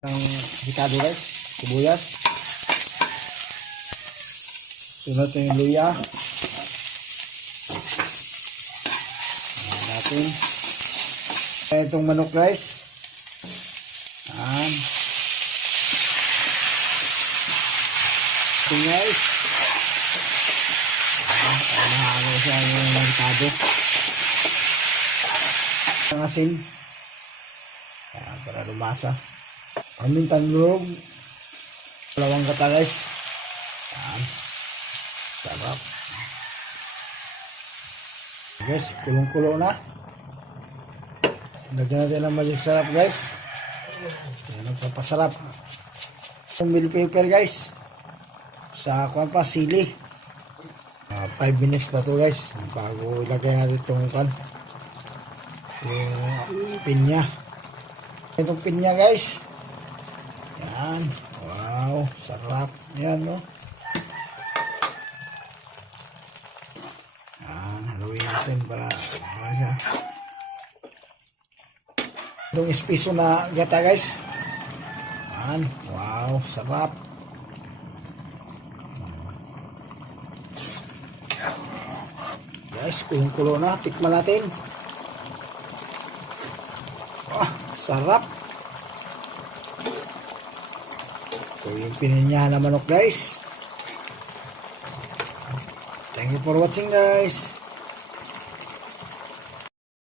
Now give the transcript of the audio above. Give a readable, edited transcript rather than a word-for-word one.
ng hikado guys, sibuyas. Sunod yung luya. Ayan natin. Itong manok guys. Ayan. Ito guys. Ayan, nahalo siya yung hikado. Ang asin. Ayan, para lumasa. Aming tanlog. Dalawang gata guys. Ayan. Sarap. Guys, kulong-kulo na. Lagyan natin ng magic sarap guys. Ayan, nagpapasarap. Yung bell pepper guys. Sa kuwan pa, sili. 5 minutes pa to guys. Bago ilagay natin itong kuwan. Yung pinya. Itong pinya guys. Yan. Wow. Sarap. Yan no. Yan. Haluin natin para siya. Itong espiso na gata guys. Yan. Wow. Sarap. Guys, kulong-kulo na. Tikman natin. Sarap. Ito yung pininyahan na manok guys. Thank you for watching guys.